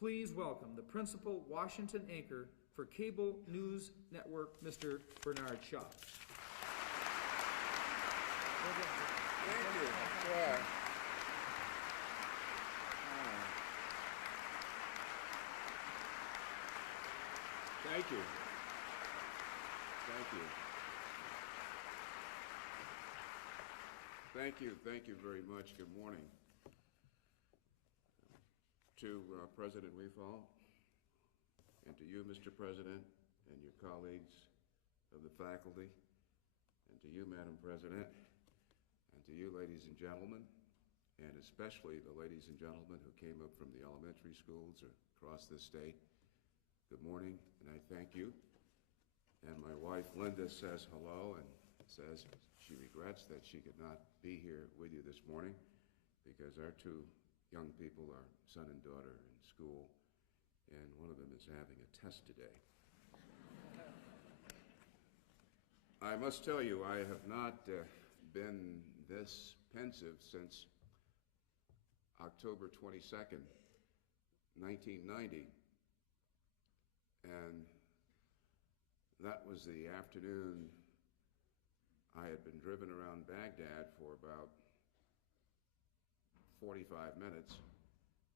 Please welcome the principal Washington anchor for Cable News Network, Mr. Bernard Shaw. Thank you. Yeah. Thank you. Thank you. Thank you. Thank you very much. Good morning. To President Weefall, and to you, Mr. President, and your colleagues of the faculty, and to you, Madam President, and to you, ladies and gentlemen, and especially the ladies and gentlemen who came up from the elementary schools across this state, good morning, and I thank you. And my wife, Linda, says hello and says she regrets that she could not be here with you this morning because our two young people, our son and daughter, are in school, and one of them is having a test today. I must tell you, I have not been this pensive since October 22nd, 1990, and that was the afternoon I had been driven around Baghdad for about 45 minutes,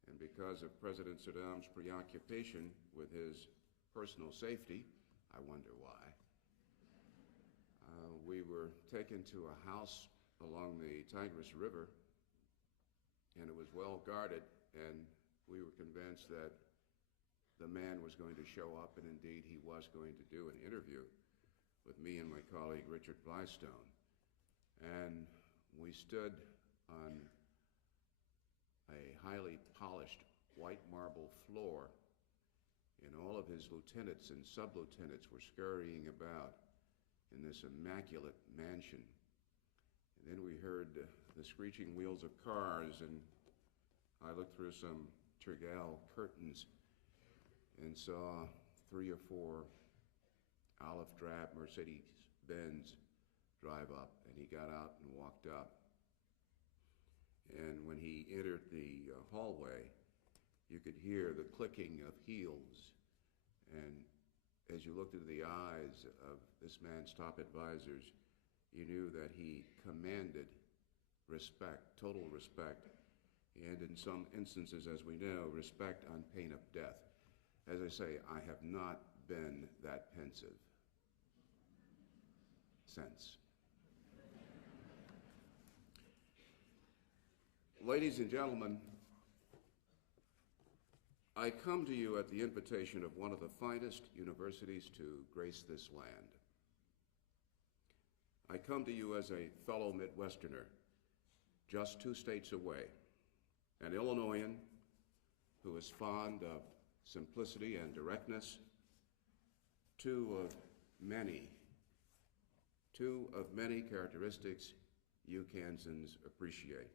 and because of President Saddam's preoccupation with his personal safety, I wonder why, we were taken to a house along the Tigris River, and it was well guarded, and we were convinced that the man was going to show up, and indeed he was going to do an interview with me and my colleague Richard Blystone. And we stood on a highly polished white marble floor, and all of his lieutenants and sub-lieutenants were scurrying about in this immaculate mansion. And then we heard the screeching wheels of cars, and I looked through some Tergal curtains and saw 3 or 4 olive drab Mercedes-Benz drive up, and he got out and walked up. And when he entered the hallway, you could hear the clicking of heels. And as you looked into the eyes of this man's top advisors, you knew that he commanded respect, total respect, and in some instances, as we know, respect on pain of death. As I say, I have not been that pensive since. Ladies and gentlemen, I come to you at the invitation of one of the finest universities to grace this land. I come to you as a fellow Midwesterner, just 2 states away, an Illinoisan who is fond of simplicity and directness, two of many characteristics you Kansans appreciate.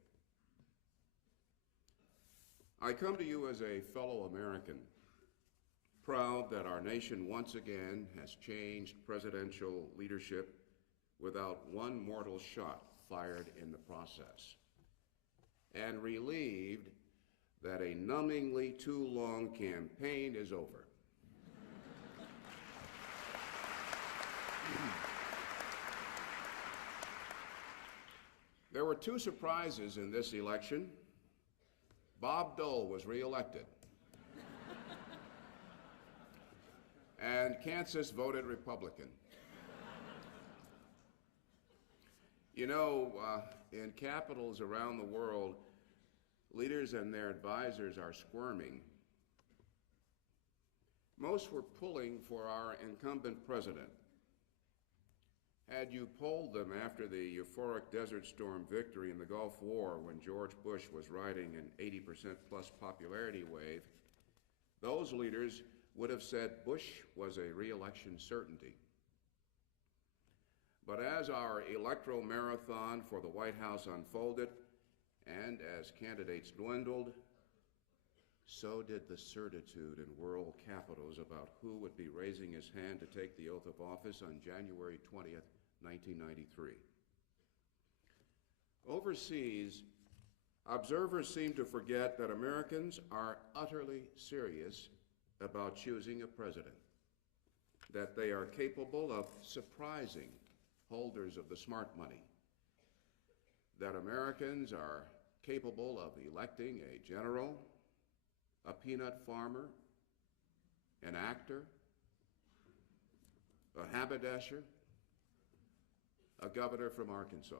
I come to you as a fellow American, proud that our nation once again has changed presidential leadership without one mortal shot fired in the process, and relieved that a numbingly too long campaign is over. There were 2 surprises in this election. Bob Dole was reelected, and Kansas voted Republican. You know, in capitals around the world, leaders and their advisors are squirming. Most were pulling for our incumbent president. Had you polled them after the euphoric Desert Storm victory in the Gulf War, when George Bush was riding an 80% plus popularity wave, those leaders would have said Bush was a re-election certainty. But as our electoral marathon for the White House unfolded, and as candidates dwindled, so did the certitude in world capitals about who would be raising his hand to take the oath of office on January 20th, 1993. Overseas, observers seem to forget that Americans are utterly serious about choosing a president, that they are capable of surprising holders of the smart money, that Americans are capable of electing a general, a peanut farmer, an actor, a haberdasher, a governor from Arkansas.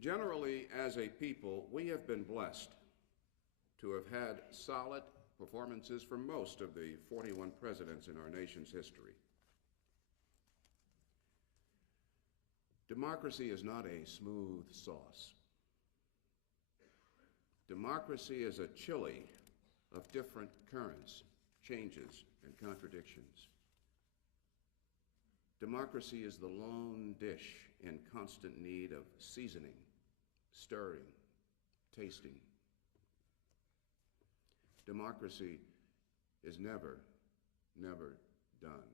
Generally, as a people, we have been blessed to have had solid performances from most of the 41 presidents in our nation's history. Democracy is not a smooth sauce. Democracy is a chili of different currents, changes, and contradictions. Democracy is the lone dish in constant need of seasoning, stirring, tasting. Democracy is never, never done.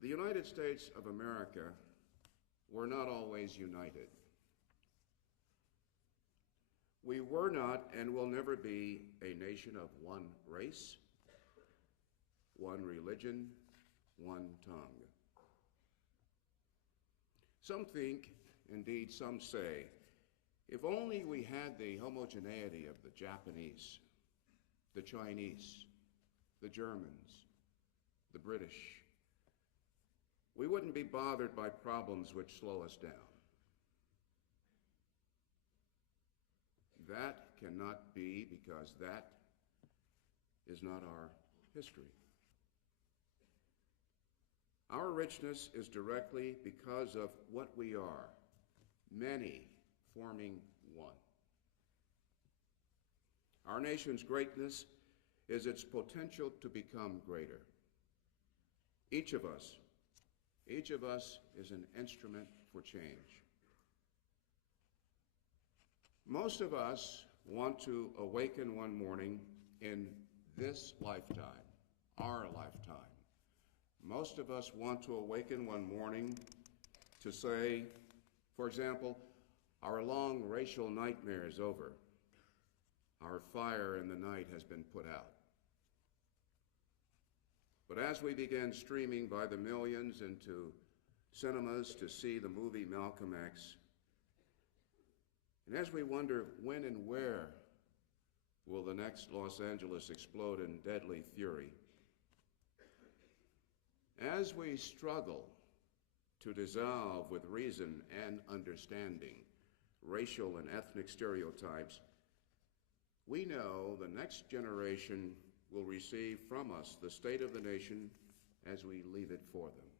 The United States of America were not always united. We were not and will never be a nation of one race, one religion, one tongue. Some think, indeed some say, if only we had the homogeneity of the Japanese, the Chinese, the Germans, the British, we wouldn't be bothered by problems which slow us down. That cannot be, because that is not our history. Our richness is directly because of what we are, many forming one. Our nation's greatness is its potential to become greater. Each of us is an instrument for change. Most of us want to awaken one morning in this lifetime, our lifetime. Most of us want to awaken one morning to say, for example, our long racial nightmare is over. Our fire in the night has been put out. But as we begin streaming by the millions into cinemas to see the movie Malcolm X, and as we wonder when and where will the next Los Angeles explode in deadly fury, as we struggle to dissolve with reason and understanding racial and ethnic stereotypes, we know the next generation will receive from us the state of the nation as we leave it for them.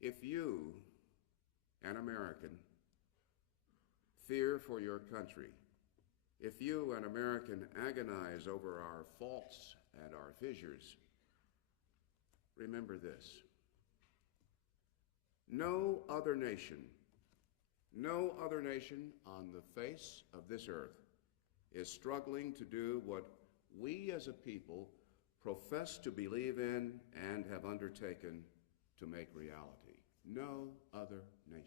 If you, an American, fear for your country, if you, an American, agonize over our faults and our fissures, remember this. No other nation on the face of this earth is struggling to do what we as a people profess to believe in and have undertaken to make reality. No other nation.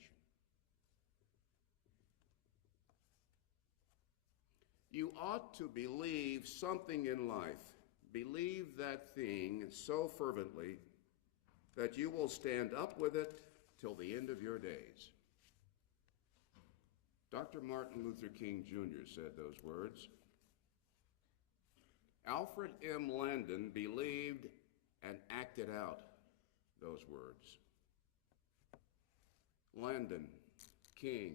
You ought to believe something in life. Believe that thing so fervently that you will stand up with it till the end of your days. Dr. Martin Luther King Jr. said those words. Alfred M. Landon believed and acted out those words. Landon, King,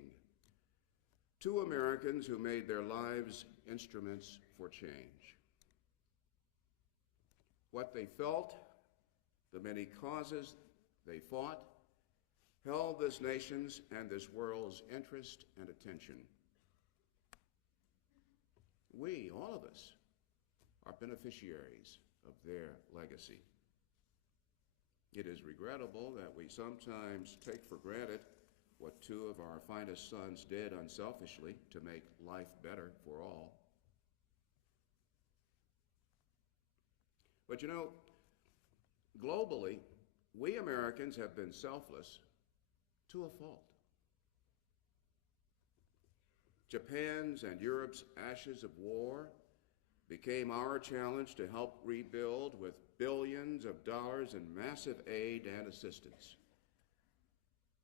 two Americans who made their lives instruments for change. What they felt, the many causes they fought, held this nation's and this world's interest and attention. We, all of us, are beneficiaries of their legacy. It is regrettable that we sometimes take for granted what two of our finest sons did unselfishly to make life better for all. But you know, Globally, we Americans have been selfless to a fault. Japan's and Europe's ashes of war became our challenge to help rebuild with billions of dollars in massive aid and assistance.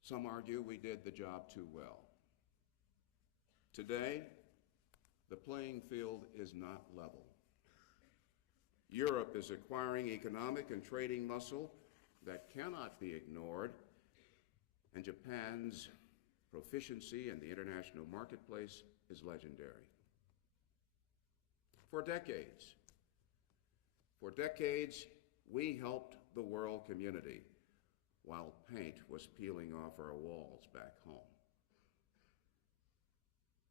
Some argue we did the job too well. Today, the playing field is not level. Europe is acquiring economic and trading muscle that cannot be ignored, and Japan's proficiency in the international marketplace is legendary. For decades, we helped the world community while paint was peeling off our walls back home.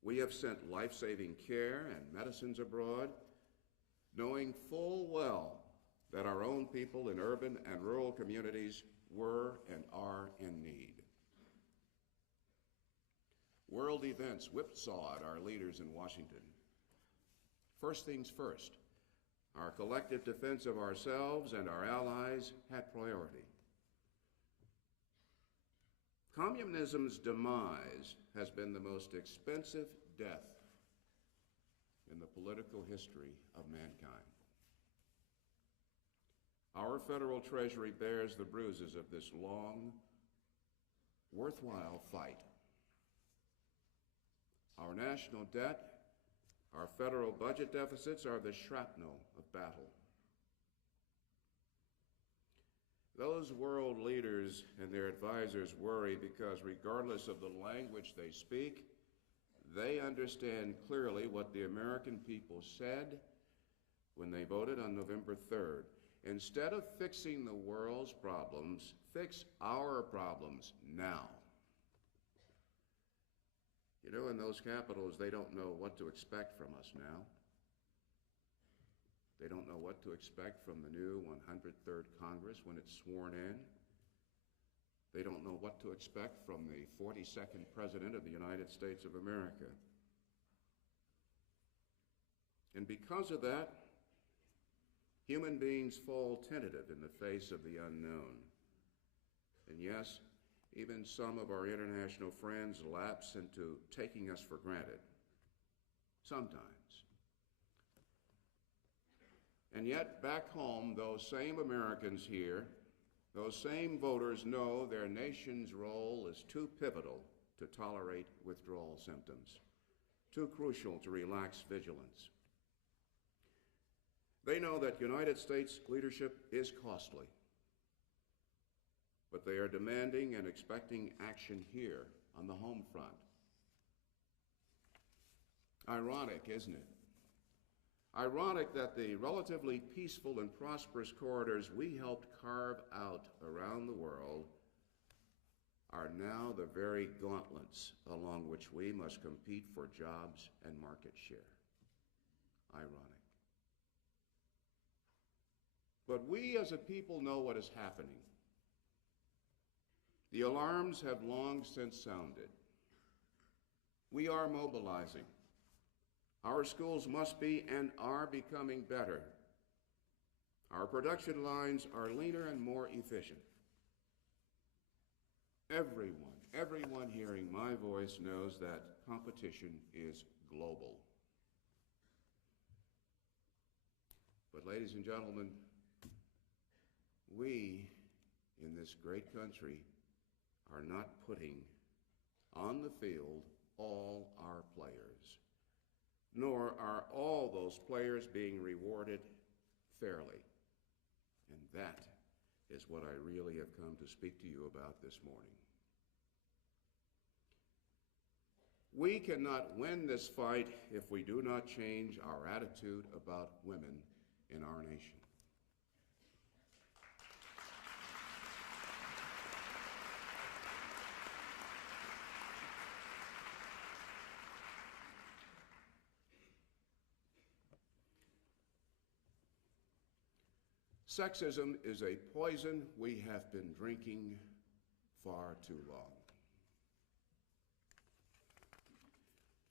We have sent life-saving care and medicines abroad, knowing full well that our own people in urban and rural communities were and are in need. World events whipsawed our leaders in Washington. First things first, our collective defense of ourselves and our allies had priority. Communism's demise has been the most expensive death in the political history of mankind. Our federal treasury bears the bruises of this long, worthwhile fight. Our national debt, our federal budget deficits are the shrapnel of battle. Those world leaders and their advisors worry because regardless of the language they speak, they understand clearly what the American people said when they voted on November 3rd. Instead of fixing the world's problems, fix our problems now. You know, in those capitals, they don't know what to expect from us now. They don't know what to expect from the new 103rd Congress when it's sworn in. They don't know what to expect from the 42nd President of the United States of America. And because of that, human beings fall tentative in the face of the unknown. And yes, even some of our international friends lapse into taking us for granted, sometimes. And yet, back home, those same Americans here, those same voters know their nation's role is too pivotal to tolerate withdrawal symptoms, too crucial to relax vigilance. They know that United States leadership is costly, but they are demanding and expecting action here on the home front. Ironic, isn't it? Ironic that the relatively peaceful and prosperous corridors we helped carve out around the world are now the very gauntlets along which we must compete for jobs and market share. Ironic. But we as a people know what is happening. The alarms have long since sounded. We are mobilizing. Our schools must be and are becoming better. Our production lines are leaner and more efficient. Everyone hearing my voice knows that competition is global. But ladies and gentlemen, we in this great country are not putting on the field all our players, nor are all those players being rewarded fairly. And that is what I really have come to speak to you about this morning. We cannot win this fight if we do not change our attitude about women in our nation. Sexism is a poison we have been drinking far too long.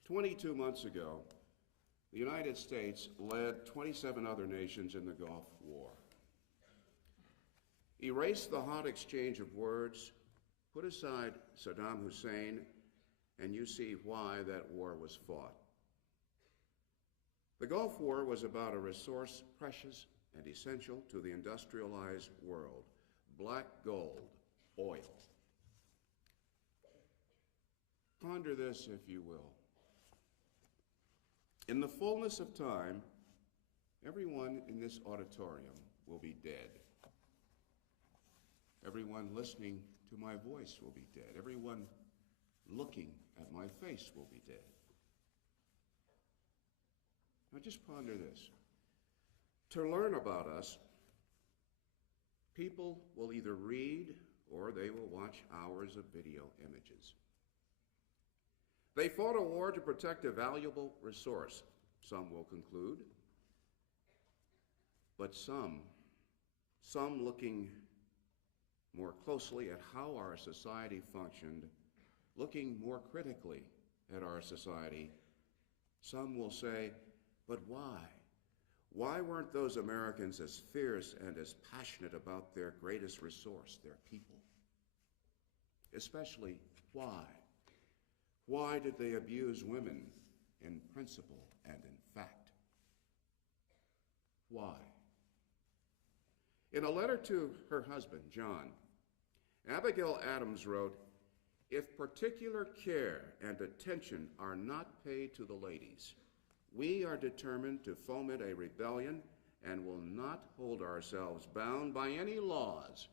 22 months ago, the United States led 27 other nations in the Gulf War. Erase the hot exchange of words, put aside Saddam Hussein, and you see why that war was fought. The Gulf War was about a resource precious and essential to the industrialized world: black gold, oil. Ponder this, if you will. In the fullness of time, everyone in this auditorium will be dead. Everyone listening to my voice will be dead. Everyone looking at my face will be dead. Now just ponder this. To learn about us, people will either read or they will watch hours of video images. They fought a war to protect a valuable resource, some will conclude, but some looking more closely at how our society functioned, looking more critically at our society, some will say, but why? Why weren't those Americans as fierce and as passionate about their greatest resource, their people? Especially, why? Why did they abuse women in principle and in fact? Why? In a letter to her husband, John, Abigail Adams wrote, "If particular care and attention are not paid to the ladies, we are determined to foment a rebellion and will not hold ourselves bound by any laws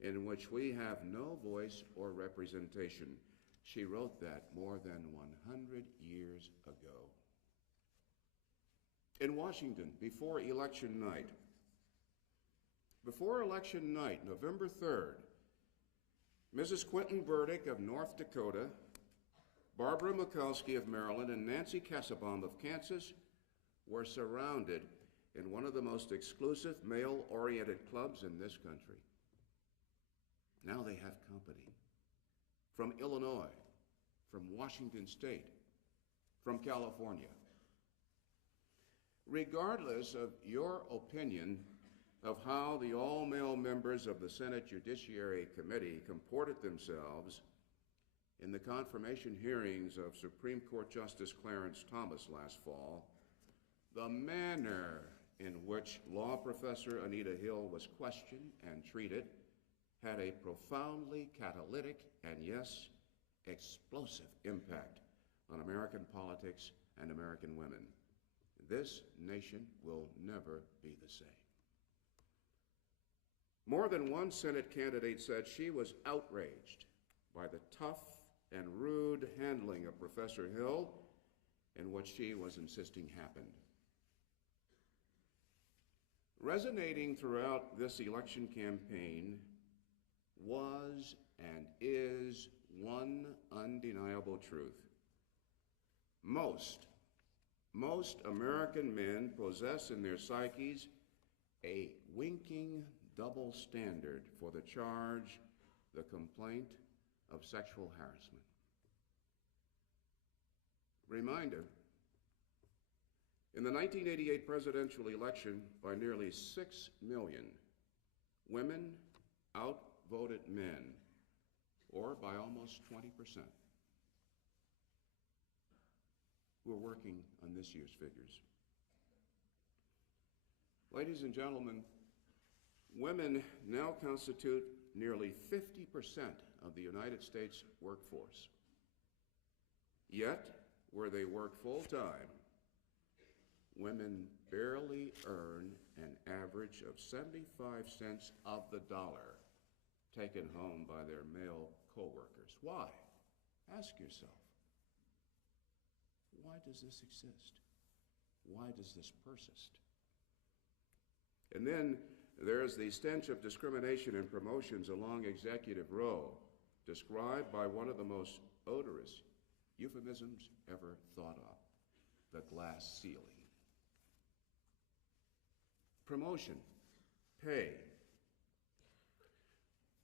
in which we have no voice or representation." She wrote that more than 100 years ago. In Washington, before election night, November 3rd, Mrs. Quentin Burdick of North Dakota, Barbara Mikulski of Maryland, and Nancy Kassebaum of Kansas were surrounded in one of the most exclusive male-oriented clubs in this country. Now they have company. From Illinois, from Washington State, from California. Regardless of your opinion of how the all-male members of the Senate Judiciary Committee comported themselves in the confirmation hearings of Supreme Court Justice Clarence Thomas last fall, the manner in which law professor Anita Hill was questioned and treated had a profoundly catalytic and, yes, explosive impact on American politics and American women. This nation will never be the same. More than one Senate candidate said she was outraged by the tough and rude handling of Professor Hill and what she was insisting happened. Resonating throughout this election campaign was and is one undeniable truth. Most American men possess in their psyches a winking double standard for the charge, the complaint of sexual harassment. Reminder, in the 1988 presidential election, by nearly 6 million, women outvoted men, or by almost 20%. We're working on this year's figures. Ladies and gentlemen, women now constitute nearly 50% of the United States workforce. Yet, where they work full-time, women barely earn an average of 75 cents of the dollar taken home by their male co-workers. Why? Ask yourself. Why does this exist? Why does this persist? And then there's the stench of discrimination and promotions along Executive Row, described by one of the most odorous euphemisms ever thought of, the glass ceiling. Promotion, pay.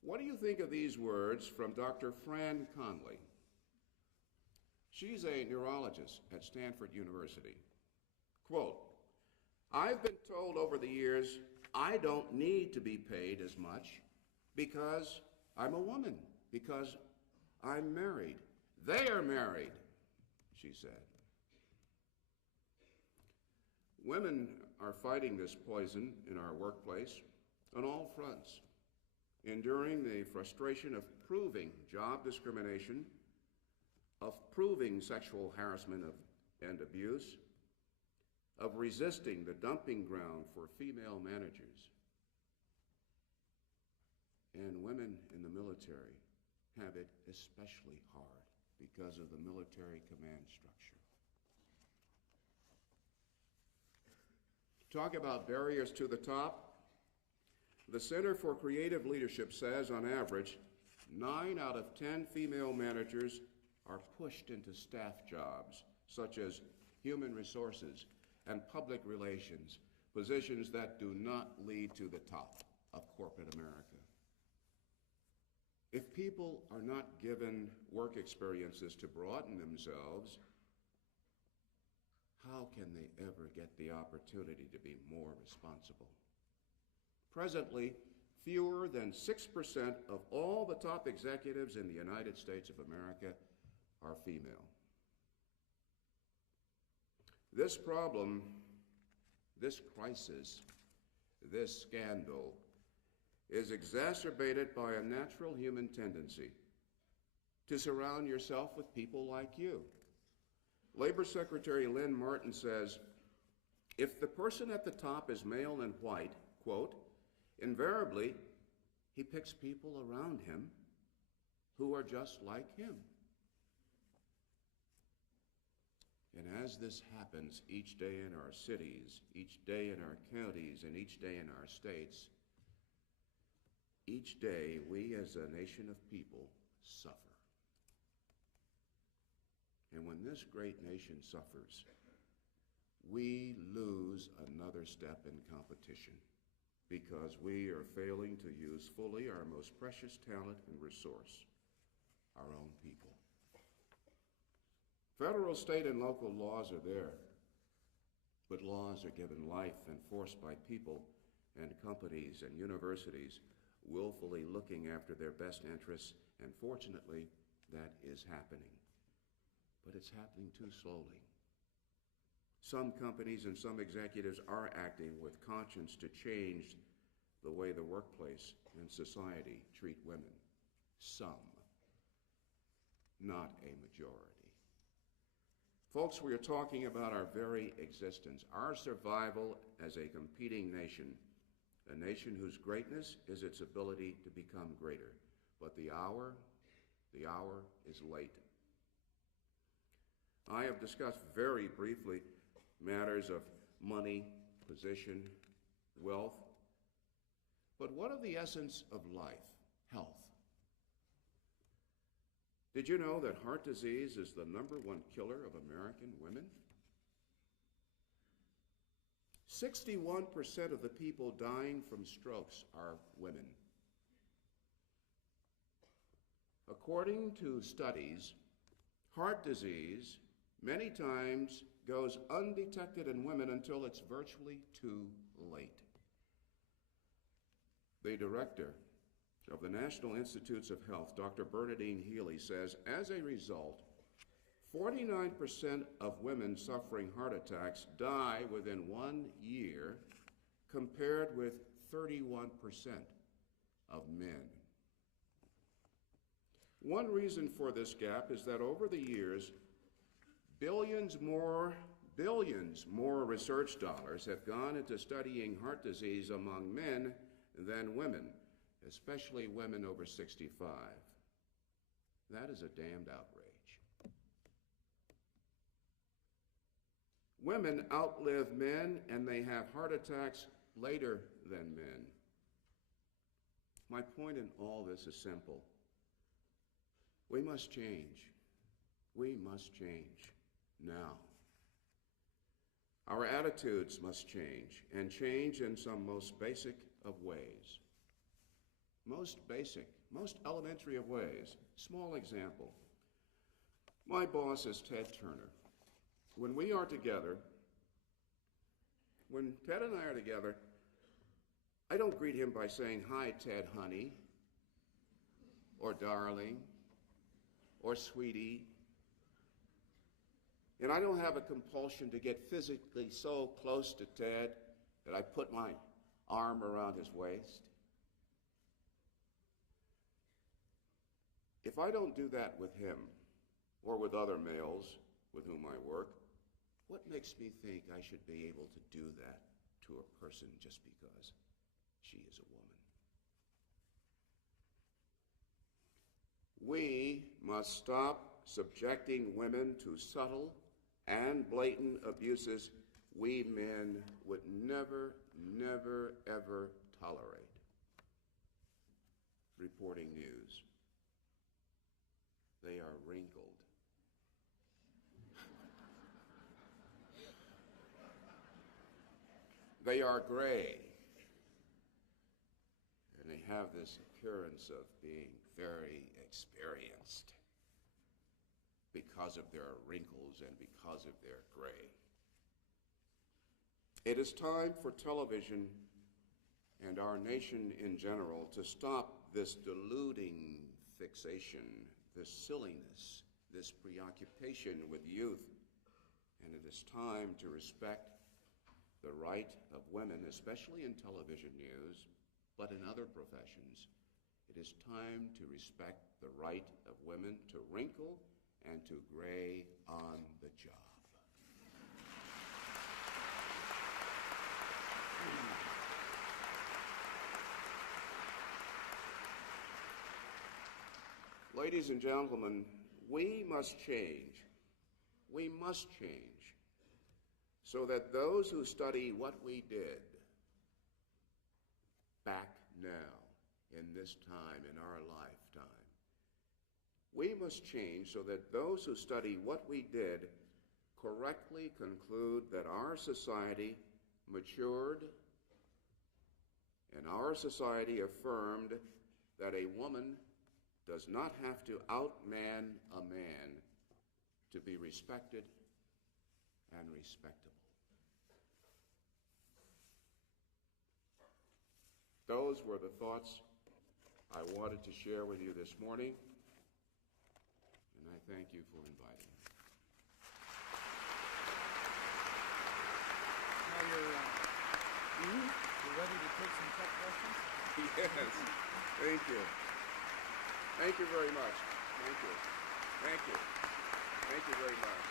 What do you think of these words from Dr. Fran Conley? She's a neurologist at Stanford University. Quote, "I've been told over the years I don't need to be paid as much because I'm a woman, because I'm married. They are married, she said. Women are fighting this poison in our workplace on all fronts, enduring the frustration of proving job discrimination, of proving sexual harassment and abuse, of resisting the dumping ground for female managers. And women in the military have it especially hard because of the military command structure. Talk about barriers to the top. The Center for Creative Leadership says, on average, 9 out of 10 female managers are pushed into staff jobs, such as human resources and public relations, positions that do not lead to the top of corporate America. If people are not given work experiences to broaden themselves, how can they ever get the opportunity to be more responsible? Presently, fewer than 6% of all the top executives in the United States of America are female. This problem, this crisis, this scandal is exacerbated by a natural human tendency to surround yourself with people like you. Labor Secretary Lynn Martin says, if the person at the top is male and white, quote, invariably, he picks people around him who are just like him. And as this happens each day in our cities, each day in our counties, and each day in our states, each day we as a nation of people suffer. And when this great nation suffers, we lose another step in competition because we are failing to use fully our most precious talent and resource, our own people. Federal, state, and local laws are there, but laws are given life and force by people and companies and universities willfully looking after their best interests, and fortunately, that is happening. But it's happening too slowly. Some companies and some executives are acting with conscience to change the way the workplace and society treat women. Some, not a majority. Folks, we are talking about our very existence, our survival as a competing nation, a nation whose greatness is its ability to become greater. But the hour is late. I have discussed very briefly matters of money, position, wealth, but what of the essence of life, health? Did you know that heart disease is the #1 killer of American women? 61% of the people dying from strokes are women. According to studies, heart disease many times goes undetected in women until it's virtually too late. The director of the National Institutes of Health, Dr. Bernadine Healy, says, as a result, 49% of women suffering heart attacks die within 1 year, compared with 31% of men. One reason for this gap is that over the years, billions more research dollars have gone into studying heart disease among men than women, especially women over 65. That is a damned outrage. Women outlive men, and they have heart attacks later than men. My point in all this is simple. We must change. We must change now. Our attitudes must change, and change in some most basic of ways. Most basic, most elementary of ways. Small example. My boss is Ted Turner. When we are together, when Ted and I are together, I don't greet him by saying, "Hi, Ted, honey." or darling or sweetie. And I don't have a compulsion to get physically so close to Ted that I put my arm around his waist. If I don't do that with him or with other males with whom I work, what makes me think I should be able to do that to a person just because she is a woman? We must stop subjecting women to subtle and blatant abuses we men would never, never, ever tolerate. Reporting news. They are wrinkled. They are gray. And they have this appearance of being very experienced because of their wrinkles and because of their gray. It is time for television and our nation in general to stop this deluding fixation, this silliness, this preoccupation with youth. And it is time to respect the right of women, especially in television news, but in other professions. It is time to respect the right of women to wrinkle and to gray on the job. Ladies and gentlemen, we must change. We must change so that those who study what we did back now, in this time, in our lifetime, we must change so that those who study what we did correctly conclude that our society matured and our society affirmed that a woman does not have to outman a man to be respected and respectable. Those were the thoughts I wanted to share with you this morning, and I thank you for inviting me. Now you're ready to take some tough questions? Yes, thank you. Thank you very much. Thank you. Thank you. Thank you very much.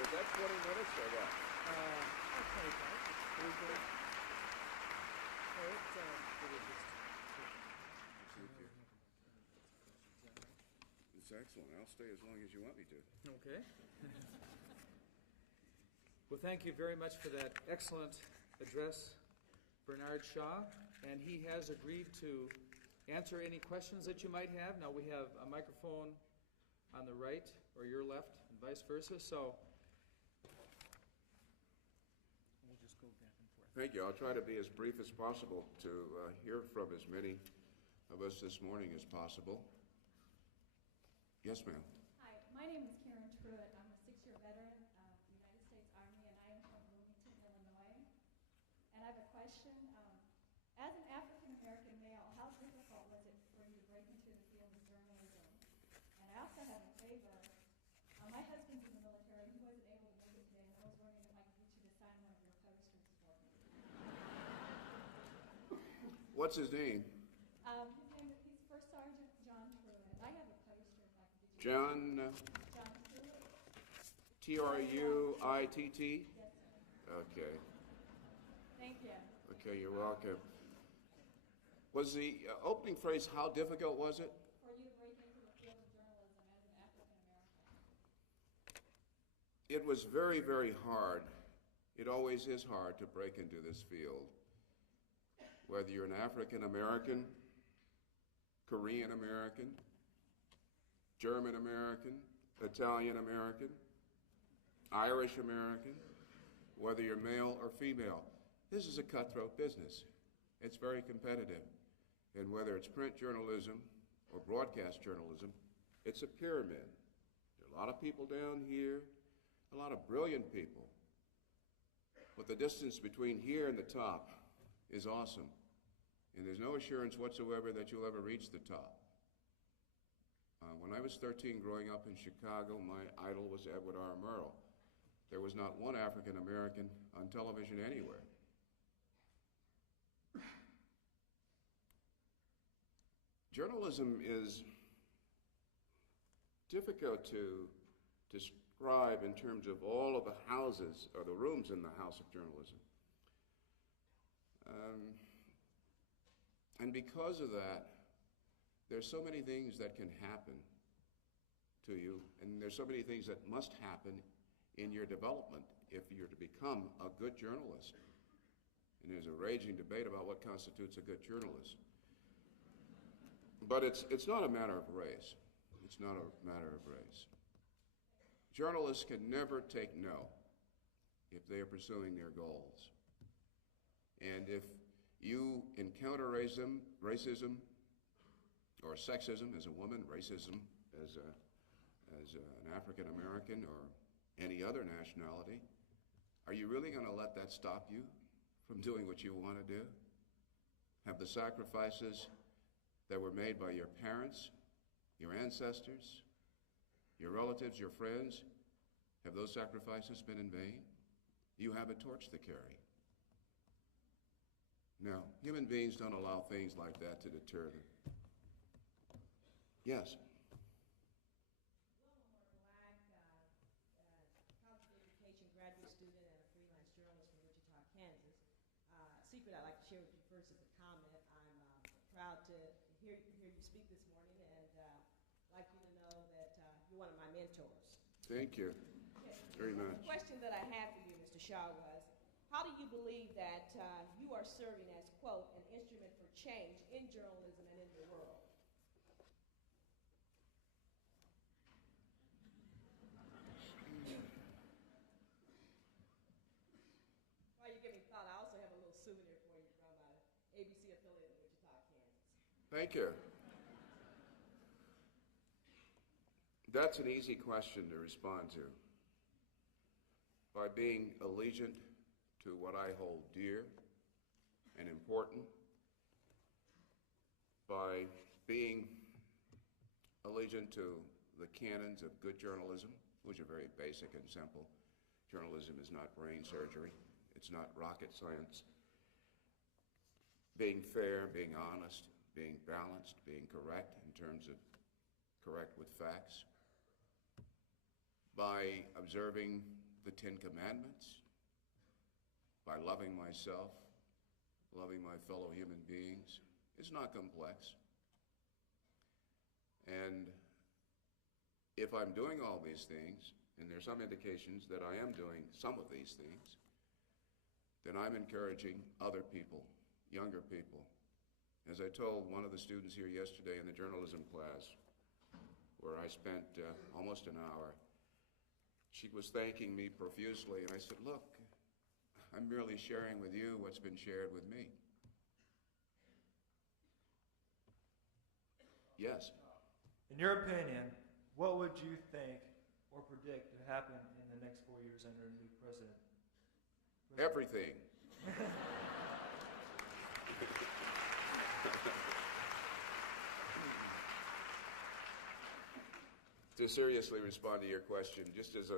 Was that 20 minutes or what? 25. It's excellent. I'll stay as long as you want me to. Okay. Well, thank you very much for that excellent address, Bernard Shaw, and he has agreed to answer any questions that you might have. Now we have a microphone on the right or your left and vice versa, so we'll just go back and forth. Thank you. I'll try to be as brief as possible to hear from as many of us this morning as possible. Yes, ma'am. Hi, my name is Karen Truitt. I'm a 6-year veteran of the United States Army, and I am from Bloomington, Illinois. And I have a question. As an African-American male, how difficult was it for you to break into the field of journalism? And I also have a favor. My husband's in the military. He wasn't able to make it today, and I was wondering if I could get you to sign one of your posters for me. What's his name? He's First Sergeant John Truitt. I have a poster if I could get you. John Truitt? Yes, sir. Okay. Thank you. Okay, you're welcome. Was the opening phrase, how difficult was it? For you to break into the field of journalism as an African-American. It was very, very hard. It always is hard to break into this field. Whether you're an African-American, Korean-American, German-American, Italian-American, Irish-American, whether you're male or female. This is a cutthroat business. It's very competitive. And whether it's print journalism or broadcast journalism, it's a pyramid. There are a lot of people down here, a lot of brilliant people. But the distance between here and the top is awesome. and there's no assurance whatsoever that you'll ever reach the top. When I was 13 growing up in Chicago, my idol was Edward R. Murrow. There was not one African American on television anywhere. Journalism is difficult to describe in terms of all of the houses or the rooms in the house of journalism. And because of that, there's so many things that can happen to you, and there's so many things that must happen in your development if you're to become a good journalist. And there's a raging debate about what constitutes a good journalist. But it's not a matter of race. It's not a matter of race. Journalists can never take no if they are pursuing their goals. And if you encounter racism or sexism as a woman, racism as an African American or any other nationality, are you really going to let that stop you from doing what you want to do? Have the sacrifices that were made by your parents, your ancestors, your relatives, your friends, have those sacrifices been in vain? You have a torch to carry. No, human beings don't allow things like that to deter them. Yes? College education graduate student and a freelance journalist from Wichita, Kansas. Secret I'd like to share with you first as a comment. I'm proud to hear you speak this morning, and like you to know that you're one of my mentors. Thank you very much. The question that I had for you, Mr. Shaw, was, how do you believe that you are serving as, quote, an instrument for change in journalism and in the world? While you give me thought, I also have a little souvenir for you from ABC affiliate in Wichita, Kansas. Thank you. That's an easy question to respond to. By being allegiant to what I hold dear and important, by being allegiant to the canons of good journalism, which are very basic and simple. Journalism is not brain surgery. It's not rocket science. Being fair, being honest, being balanced, being correct in terms of correct with facts. By observing the Ten Commandments, by loving myself, loving my fellow human beings. It's not complex. And if I'm doing all these things, and there's some indications that I am doing some of these things, then I'm encouraging other people, younger people. As I told one of the students here yesterday in the journalism class, where I spent almost an hour, she was thanking me profusely, and I said, look, I'm merely sharing with you what's been shared with me. Yes? In your opinion, what would you think or predict to happen in the next 4 years under a new president? Everything. To seriously respond to your question, just as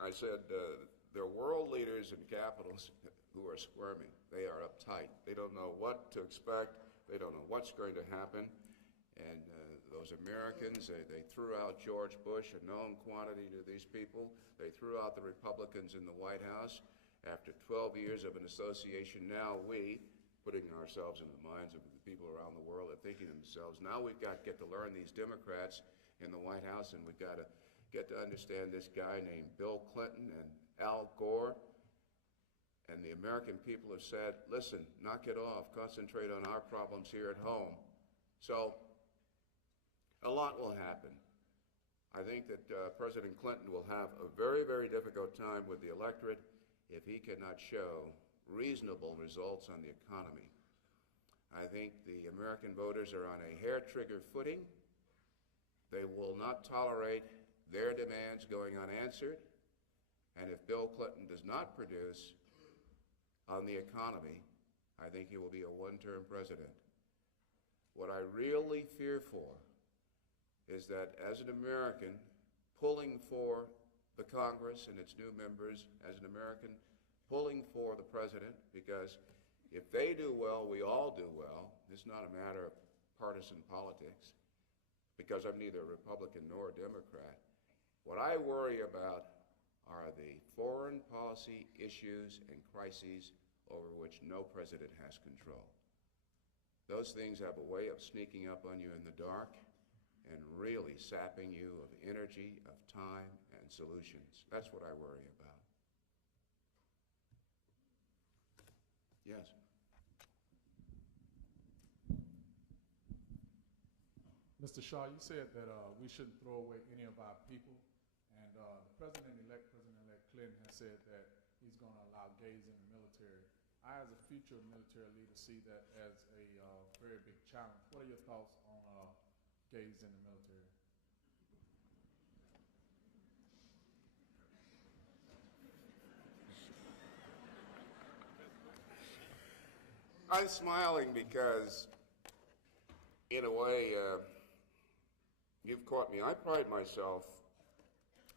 I said, there are world leaders in capitals who are squirming. They are uptight. They don't know what to expect. They don't know what's going to happen. And those Americans, they threw out George Bush, a known quantity to these people. They threw out the Republicans in the White House. After 12 years of an association, now we, putting ourselves in the minds of the people around the world, are thinking to themselves, now we've got to get to learn these Democrats in the White House, and we've got to get to understand this guy named Bill Clinton and Al Gore. And the American people have said, listen, knock it off, concentrate on our problems here at home. So a lot will happen. I think that President Clinton will have a very, very difficult time with the electorate if he cannot show reasonable results on the economy. I think the American voters are on a hair-trigger footing. They will not tolerate their demands going unanswered. And if Bill Clinton does not produce on the economy, I think he will be a one-term president. What I really fear for is that as an American, pulling for the Congress and its new members, as an American, pulling for the president, because if they do well, we all do well. It's not a matter of partisan politics, because I'm neither a Republican nor a Democrat. What I worry about are the foreign policy issues and crises over which no president has control. Those things have a way of sneaking up on you in the dark and really sapping you of energy, of time, and solutions. That's what I worry about. Yes? Mr. Shaw, you said that we shouldn't throw away any of our people, and the President-elect Clinton has said that he's going to allow gays in the military. I, as a future military leader, see that as a very big challenge. What are your thoughts on gays in the military? I'm smiling because, in a way, you've caught me. I pride myself,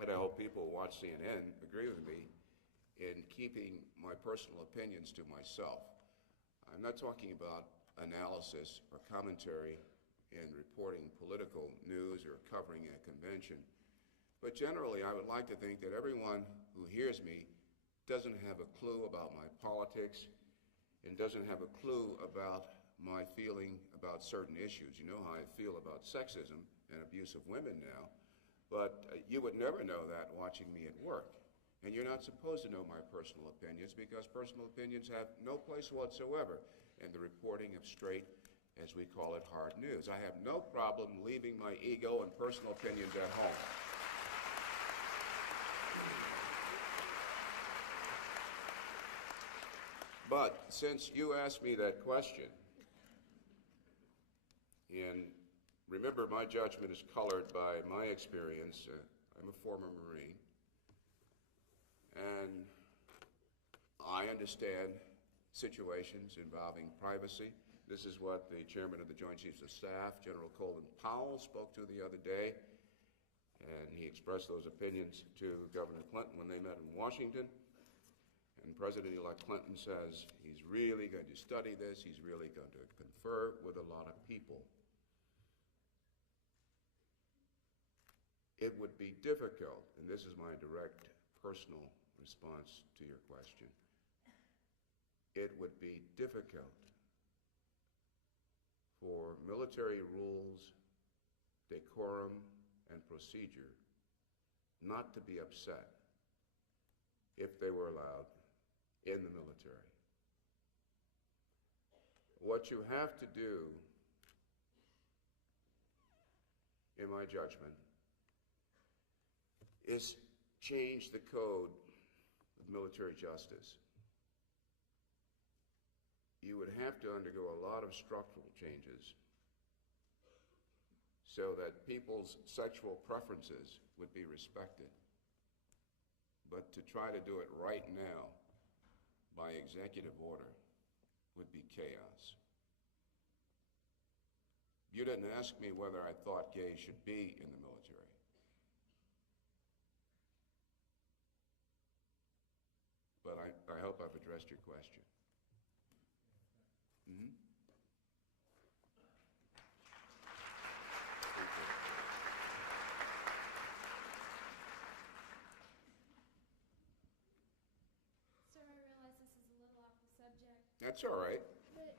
and I hope people who watch CNN agree with me, in keeping my personal opinions to myself. I'm not talking about analysis or commentary in reporting political news or covering a convention. But generally, I would like to think that everyone who hears me doesn't have a clue about my politics and doesn't have a clue about my feeling about certain issues. You know how I feel about sexism and abuse of women now, but you would never know that watching me at work. And you're not supposed to know my personal opinions, because personal opinions have no place whatsoever in the reporting of straight, as we call it, hard news. I have no problem leaving my ego and personal opinions at home. But since you asked me that question, and remember, my judgment is colored by my experience. I'm a former Marine, and I understand situations involving privacy. This is what the chairman of the Joint Chiefs of Staff, General Colin Powell, spoke to the other day, and he expressed those opinions to Governor Clinton when they met in Washington. And President-elect Clinton says he's really going to study this, he's really going to confer with a lot of people. It would be difficult, and this is my direct personal response to your question, it would be difficult for military rules, decorum, and procedure not to be upset if they were allowed in the military. What you have to do, in my judgment, is change the code of military justice. You would have to undergo a lot of structural changes so that people's sexual preferences would be respected. But to try to do it right now by executive order would be chaos. You didn't ask me whether I thought gays should be in the military. But I hope I've addressed your question. Mm-hmm. Sir, I realize this is a little off the subject. That's all right. But,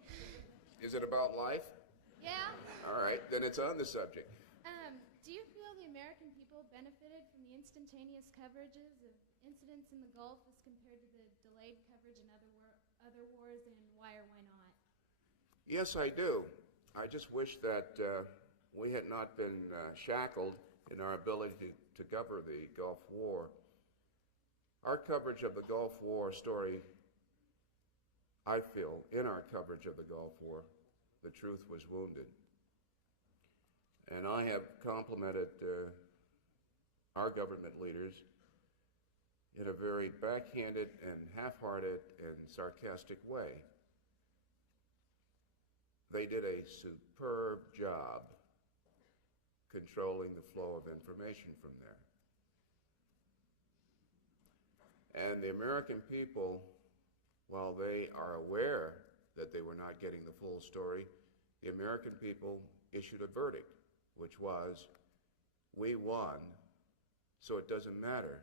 Is it about life? yeah? All right, then it's on the subject. Do you feel the American people benefited from the instantaneous coverages of incidents in the Gulf as compared to the delayed coverage in other wars, and why or why not? Yes, I do. I just wish that we had not been shackled in our ability to cover the Gulf War. Our coverage of the Gulf War story, I feel, in our coverage of the Gulf War, the truth was wounded. And I have complimented our government leaders in a very backhanded and half-hearted and sarcastic way. They did a superb job controlling the flow of information from there. And the American people, while they are aware that they were not getting the full story, the American people issued a verdict, which was, we won, so it doesn't matter,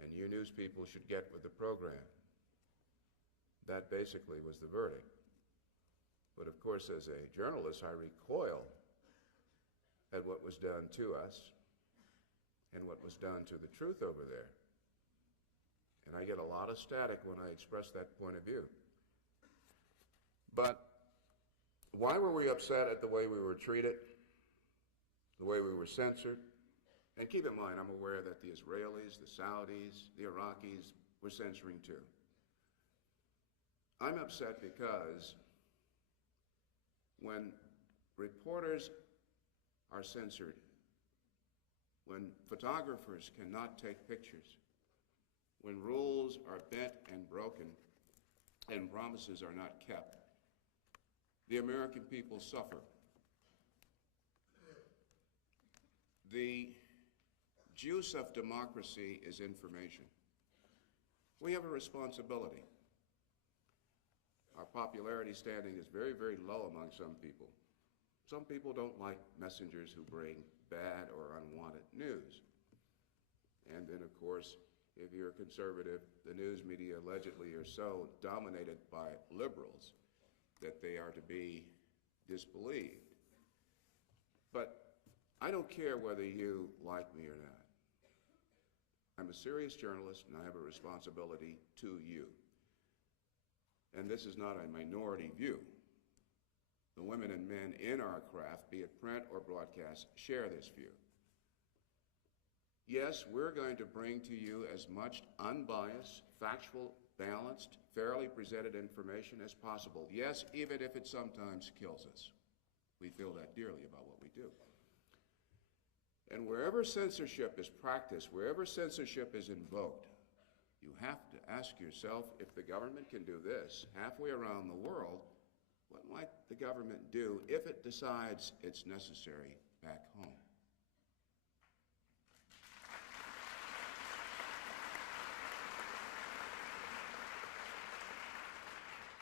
and you news people should get with the program. That basically was the verdict. But of course, as a journalist, I recoil at what was done to us and what was done to the truth over there. And I get a lot of static when I express that point of view. But why were we upset at the way we were treated, the way we were censored? And keep in mind, I'm aware that the Israelis, the Saudis, the Iraqis were censoring too. I'm upset because when reporters are censored, when photographers cannot take pictures, when rules are bent and broken and promises are not kept, the American people suffer. The juice of democracy is information. We have a responsibility. Our popularity standing is very, very low among some people. Some people don't like messengers who bring bad or unwanted news. And then, of course, if you're conservative, the news media allegedly are so dominated by liberals that they are to be disbelieved. But I don't care whether you like me or not. I'm a serious journalist, and I have a responsibility to you. And this is not a minority view. The women and men in our craft, be it print or broadcast, share this view. Yes, we're going to bring to you as much unbiased, factual, balanced, fairly presented information as possible. Yes, even if it sometimes kills us. We feel that dearly about what we do. And wherever censorship is practiced, wherever censorship is invoked, you have to ask yourself, if the government can do this halfway around the world, what might the government do if it decides it's necessary back home?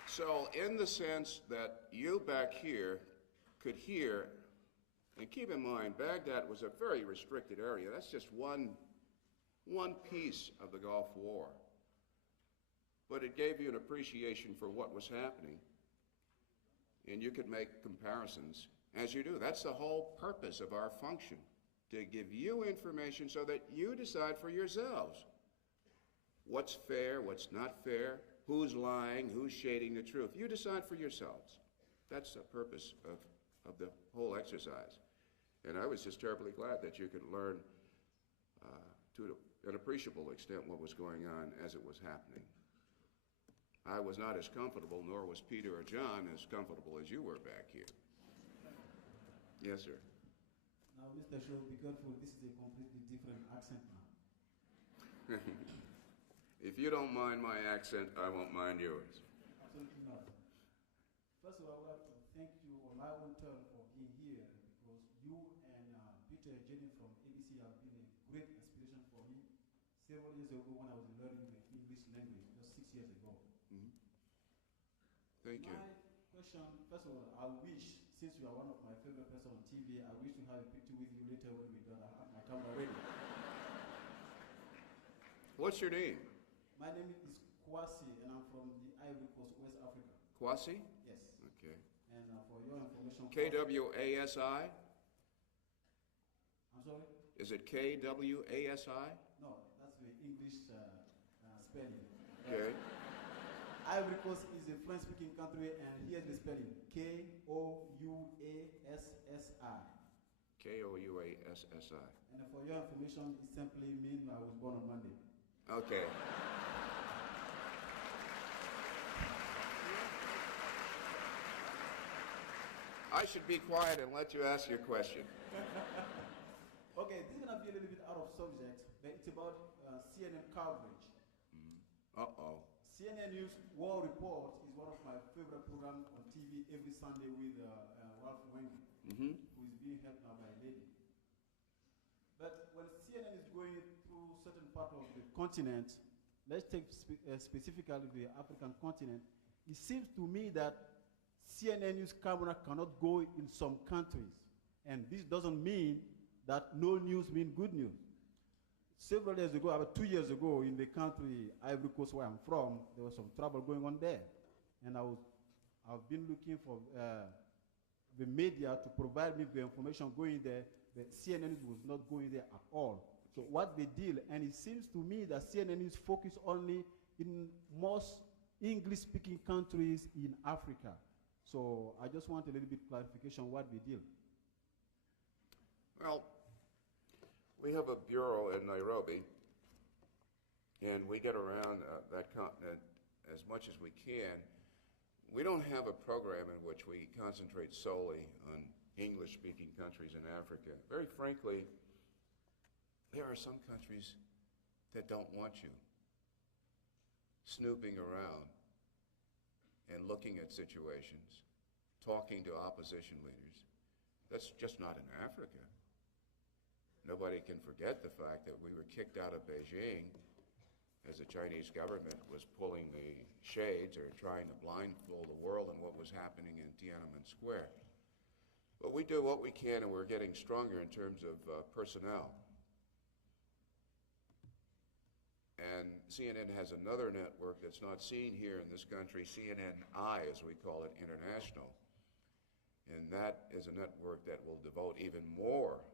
So in the sense that you back here could hear, and keep in mind, Baghdad was a very restricted area. That's just one piece of the Gulf War. But it gave you an appreciation for what was happening, and you could make comparisons as you do. That's the whole purpose of our function, to give you information so that you decide for yourselves what's fair, what's not fair, who's lying, who's shading the truth. You decide for yourselves. That's the purpose of the whole exercise. And I was just terribly glad that you could learn to an appreciable extent what was going on as it was happening. I was not as comfortable, nor was Peter or John as comfortable as you were back here. Yes, sir. Now, Mr. Shaw, be careful. This is a completely different accent now. If you don't mind my accent, I won't mind yours. Absolutely not. First of all, I would like to thank you on my own turn for being here, because you and Peter Jenny from ABC have been a great inspiration for me several years ago when I was learning the English language, just 6 years ago. Mm-hmm. Thank you. My question, first of all, I wish, since you are one of my favorite persons on TV, I wish to have a picture with you later when we're done. I have my camera ready. What's your name? My name is Kwasi, and I'm from the Ivory Coast, West Africa. Kwasi? Yes. Okay. And for your information... Kwasi? I'm sorry? Is it Kwasi? No, that's the English spelling. Okay. Ivory Coast is a French-speaking country, and here's the spelling: K-O-U-A-S-S-I. K-O-U-A-S-S-I. And for your information, it simply means I was born on Monday. Okay. I should be quiet and let you ask your question. Okay, this is going to be a little bit out of subject, but it's about CNN coverage. Uh-oh. CNN News War Report is one of my favorite programs on TV every Sunday with Ralph Wang, who is being helped now by a lady. But when CNN is going through certain part of the continent, let's take specifically the African continent, it seems to me that CNN News camera cannot go in some countries. And this doesn't mean that no news means good news. Several years ago, about 2 years ago, in the country, Ivory Coast, where I'm from, there was some trouble going on there. And I've been looking for the media to provide me the information going there, but CNN News was not going there at all. So what they did, and it seems to me that CNN News focus only in most English-speaking countries in Africa. So I just want a little bit clarification what they did. Well, we have a bureau in Nairobi, and we get around that continent as much as we can. We don't have a program in which we concentrate solely on English-speaking countries in Africa. Very frankly, there are some countries that don't want you snooping around and looking at situations, talking to opposition leaders. That's just not in Africa. Nobody can forget the fact that we were kicked out of Beijing as the Chinese government was pulling the shades or trying to blindfold the world on what was happening in Tiananmen Square. But we do what we can, and we're getting stronger in terms of personnel. And CNN has another network that's not seen here in this country, CNN-I, as we call it, International. And that is a network that will devote even more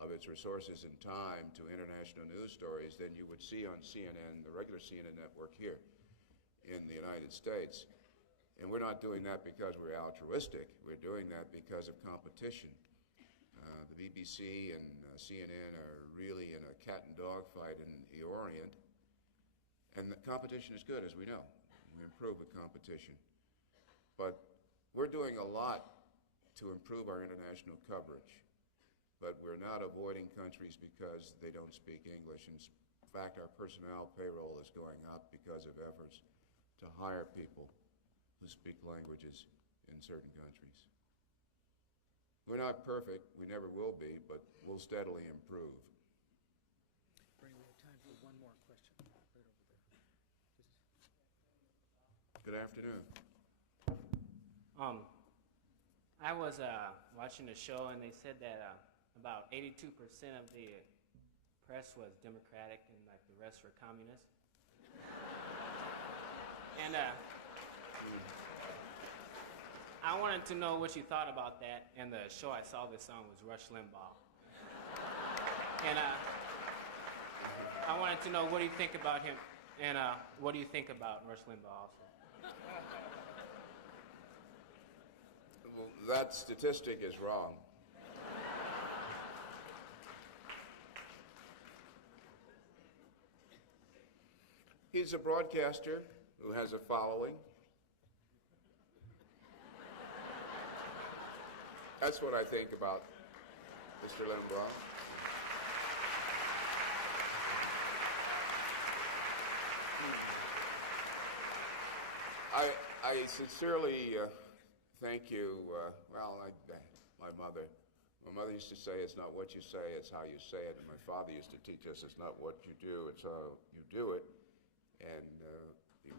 of its resources and time to international news stories than you would see on CNN, the regular CNN network here in the United States. And we're not doing that because we're altruistic. We're doing that because of competition. The BBC and CNN are really in a cat and dog fight in the Orient. And the competition is good, as we know. We improve with competition. But we're doing a lot to improve our international coverage. But we're not avoiding countries because they don't speak English. In fact, our personnel payroll is going up because of efforts to hire people who speak languages in certain countries. We're not perfect, we never will be, but we'll steadily improve. Bernie, we have time for one more question, right over there. Good afternoon. I was watching a show, and they said that about 82% of the press was Democratic, and like the rest were communist. And I wanted to know what you thought about that. And the show I saw this on was Rush Limbaugh. And I wanted to know, what do you think about him? And what do you think about Rush Limbaugh also? Well, that statistic is wrong. He's a broadcaster who has a following. That's what I think about Mr. Limbaugh. I sincerely thank you. My mother used to say, it's not what you say, it's how you say it. And my father used to teach us, it's not what you do, it's how you do it. And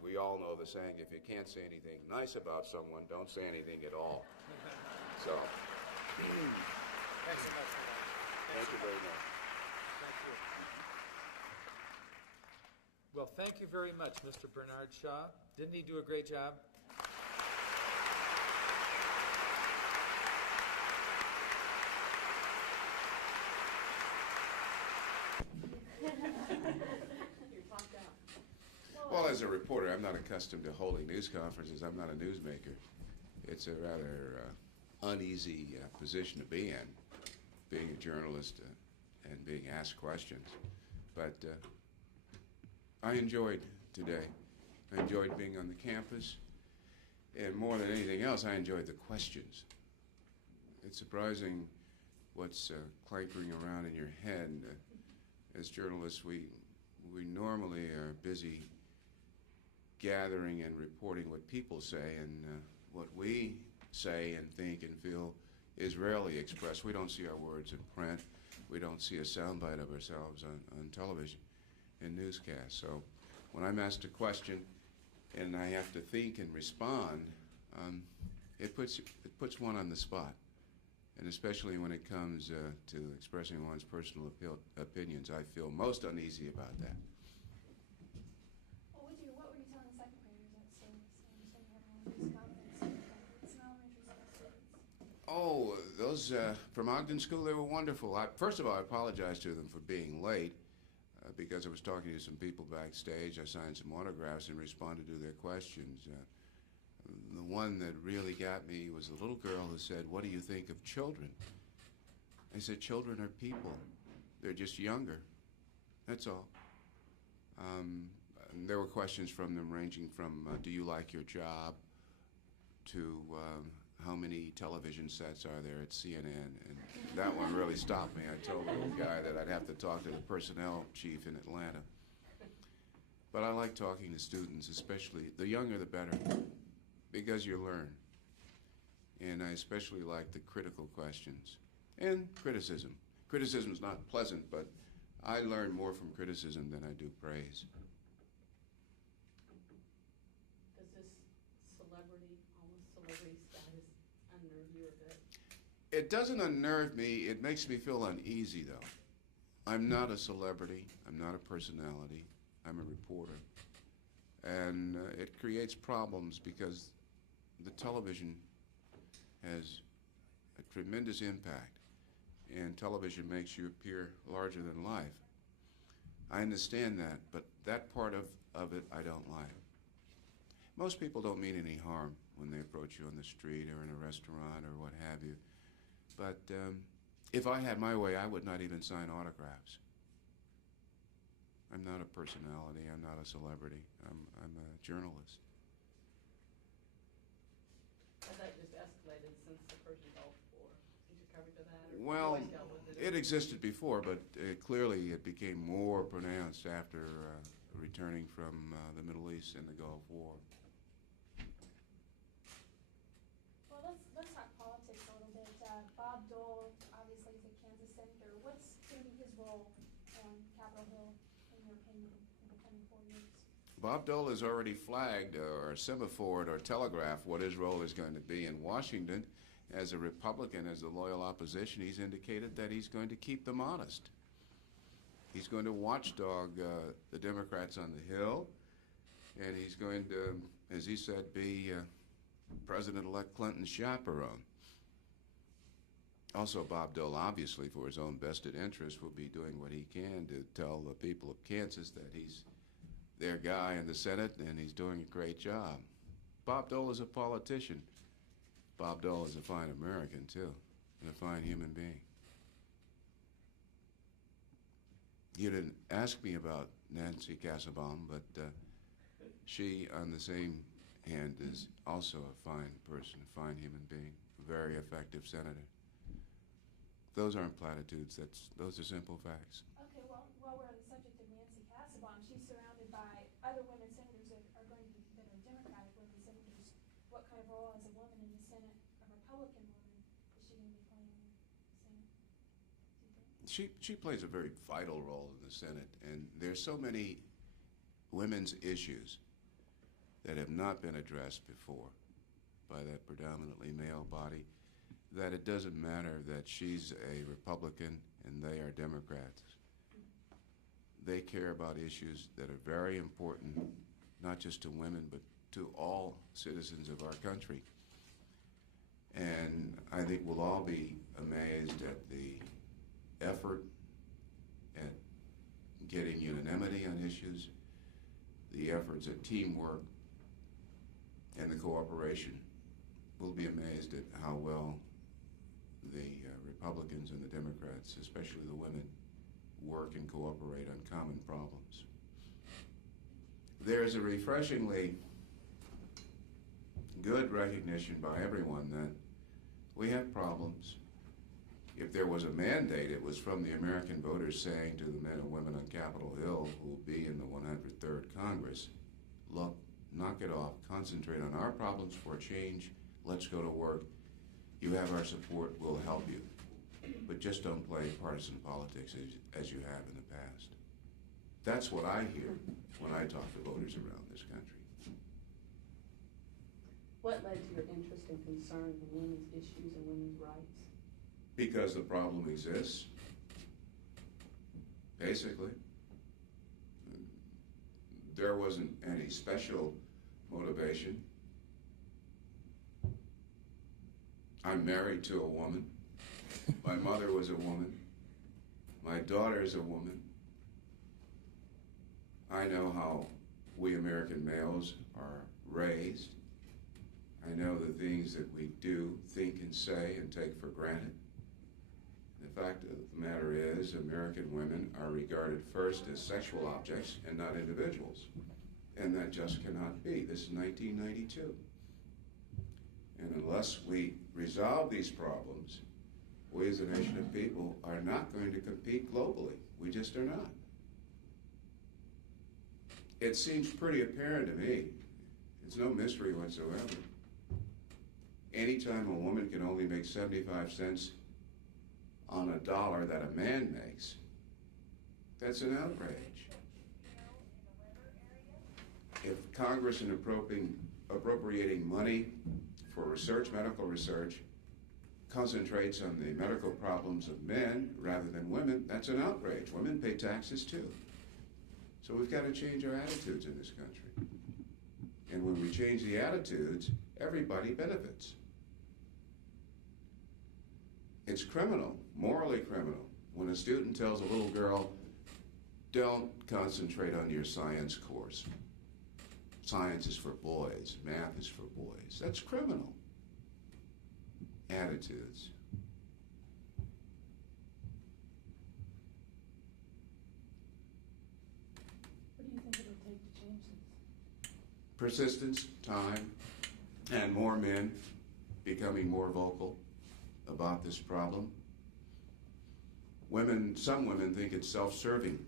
we all know the saying, if you can't say anything nice about someone, don't say anything at all. So, Thanks so much for that. thank you very much. Thank you. Well, thank you very much, Mr. Bernard Shaw. Didn't he do a great job? Well, as a reporter, I'm not accustomed to holding news conferences. I'm not a newsmaker. It's a rather uneasy position to be in, being a journalist and being asked questions. But I enjoyed today. I enjoyed being on the campus. And more than anything else, I enjoyed the questions. It's surprising what's clanking around in your head. As journalists, we normally are busy gathering and reporting what people say, and what we say and think and feel is rarely expressed. We don't see our words in print. We don't see a soundbite of ourselves on television in newscasts. So when I'm asked a question and I have to think and respond, it puts one on the spot. And especially when it comes to expressing one's personal opinions, I feel most uneasy about that. Well, what were you telling the second graders at school? So you have all these comments. It's an elementary school students. Oh, those from Ogden School, they were wonderful. First of all, I apologize to them for being late because I was talking to some people backstage. I signed some autographs and responded to their questions. The one that really got me was a little girl who said, "What do you think of children?" I said, "Children are people. They're just younger. That's all." And there were questions from them ranging from, do you like your job, to how many television sets are there at CNN? And that one really stopped me. I told the little guy that I'd have to talk to the personnel chief in Atlanta. But I like talking to students, especially the younger the better, because you learn. And I especially like the critical questions and criticism. Criticism is not pleasant, but I learn more from criticism than I do praise. Does this celebrity, almost celebrity status, unnerve you a bit? It doesn't unnerve me. It makes me feel uneasy, though. I'm not a celebrity. I'm not a personality. I'm a reporter. And it creates problems because the television has a tremendous impact, and television makes you appear larger than life. I understand that, but that part of it I don't like. Most people don't mean any harm when they approach you on the street or in a restaurant or what have you. But if I had my way, I would not even sign autographs. I'm not a personality. I'm not a celebrity. I'm a journalist. Has that just escalated since the Persian Gulf War? Did you cover to that? Or you Well, always dealt with it existed before, but clearly it became more pronounced after returning from the Middle East and the Gulf War. Well, let's talk politics a little bit. Bob Dole, obviously, is a Kansas senator. What's going to be his role on Capitol Hill, in your opinion, in the coming 4 years? Bob Dole has already flagged or semaphored or telegraphed what his role is going to be in Washington. As a Republican, as the loyal opposition, he's indicated that he's going to keep them honest. He's going to watchdog the Democrats on the Hill, and he's going to, as he said, be President-elect Clinton's chaperone. Also, Bob Dole, obviously, for his own vested interest, will be doing what he can to tell the people of Kansas that he's their guy in the Senate, and he's doing a great job. Bob Dole is a politician. Bob Dole is a fine American, too, and a fine human being. You didn't ask me about Nancy Kassebaum, but she, on the same hand, is also a fine person, a fine human being, a very effective senator. Those aren't platitudes. Those are simple facts. Okay, well, while we're on the subject of Nancy Kassebaum, she's surrounded by other women senators that are Democratic women senators. What kind of role as a woman in the Senate, a Republican woman, is she going to be playing in the Senate, do you think? She plays a very vital role in the Senate, and there's so many women's issues that have not been addressed before by that predominantly male body that it doesn't matter that she's a Republican and they are Democrats. They care about issues that are very important, not just to women, but to all citizens of our country. And I think we'll all be amazed at the effort at getting unanimity on issues, the efforts at teamwork, and the cooperation. We'll be amazed at how well the Republicans and the Democrats, especially the women, work and cooperate on common problems. There's a refreshingly good recognition by everyone that we have problems. If there was a mandate, it was from the American voters saying to the men and women on Capitol Hill who will be in the 103rd Congress, look, knock it off, concentrate on our problems for a change, let's go to work. You have our support, we'll help you. But just don't play partisan politics as you have in the past. That's what I hear when I talk to voters around this country. What led to your interest and concern in women's issues and women's rights? Because the problem exists, basically. There wasn't any special motivation. I'm married to a woman. My mother was a woman. My daughter is a woman. I know how we American males are raised. I know the things that we do, think, and say, and take for granted. The fact of the matter is, American women are regarded first as sexual objects and not individuals. And that just cannot be. This is 1992. And unless we resolve these problems, we as a nation of people are not going to compete globally. We just are not. It seems pretty apparent to me. It's no mystery whatsoever. Anytime a woman can only make 75 cents on a dollar that a man makes, that's an outrage. If Congress is appropriating money for research, medical research, concentrates on the medical problems of men rather than women, that's an outrage. Women pay taxes too. So we've got to change our attitudes in this country. And when we change the attitudes, everybody benefits. It's criminal, morally criminal, when a student tells a little girl, don't concentrate on your science course. Science is for boys, math is for boys. That's criminal. Attitudes. What do you think it'll take to change this? Persistence, time, and more men becoming more vocal about this problem. Some women think it's self-serving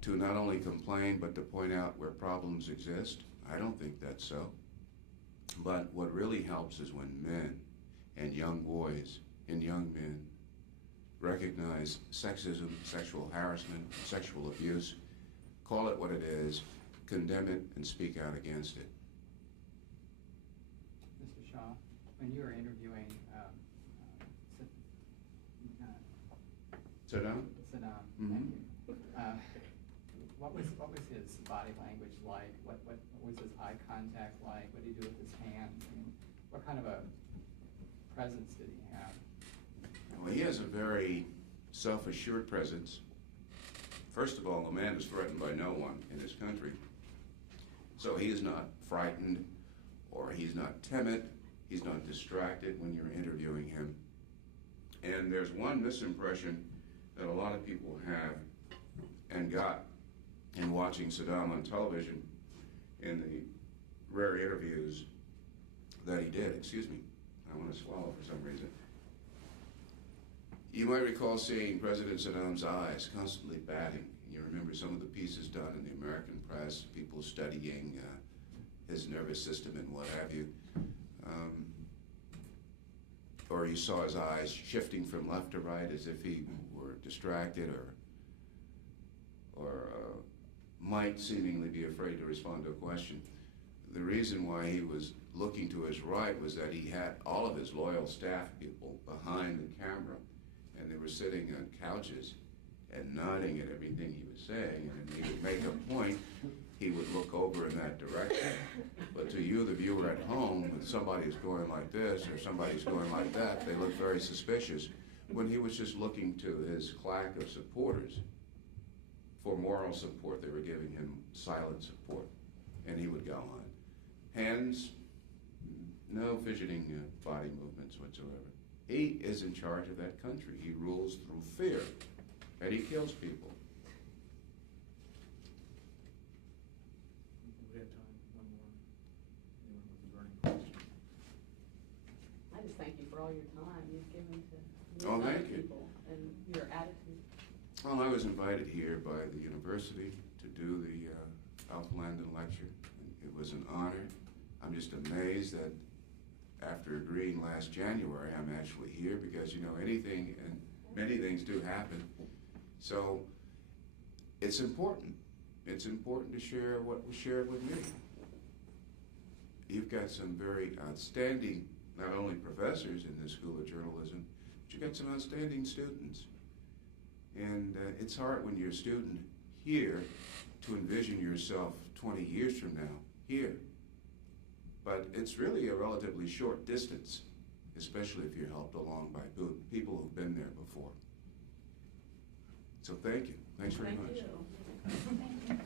to not only complain, but to point out where problems exist. I don't think that's so. But what really helps is when men and young boys and young men recognize sexism, sexual harassment, sexual abuse, call it what it is, condemn it, and speak out against it. Mr. Shaw, when you were interviewing Saddam? Thank you. What was his body language like? What was his eye contact like? What did he do with his hands? I mean, what kind of a presence did he have? Well, he has a very self-assured presence. First of all, the man is threatened by no one in his country. So he is not frightened, or he's not timid, he's not distracted when you're interviewing him. And there's one misimpression that a lot of people have and got in watching Saddam on television in the rare interviews that he did. Excuse me, I want to swallow for some reason. You might recall seeing President Saddam's eyes constantly batting. You remember some of the pieces done in the American press, people studying his nervous system and what have you. Or you saw his eyes shifting from left to right as if he were distracted or might seemingly be afraid to respond to a question. The reason why he was looking to his right was that he had all of his loyal staff people behind the camera, and they were sitting on couches and nodding at everything he was saying, and if he would make a point, he would look over in that direction. But to you, the viewer at home, when somebody's going like this or somebody's going like that, they look very suspicious, when he was just looking to his claque of supporters for moral support. They were giving him silent support, and he would go on. Hands, no fidgeting body movements whatsoever. He is in charge of that country. He rules through fear, and he kills people. We have time, one more. Anyone with a burning question? I just thank you for all your time you've given to Oh, other thank you. people and your attitude. Well, I was invited here by the university to do the Landon lecture It was an honor. I'm just amazed that after agreeing last January, I'm actually here because, you know, anything and many things do happen. So it's important. It's important to share what was shared with me. You've got some very outstanding, not only professors in this School of Journalism, but you've got some outstanding students. And it's hard when you're a student here to envision yourself 20 years from now here. But it's really a relatively short distance, especially if you're helped along by people who've been there before. So thank you. Thanks very much. Thank you.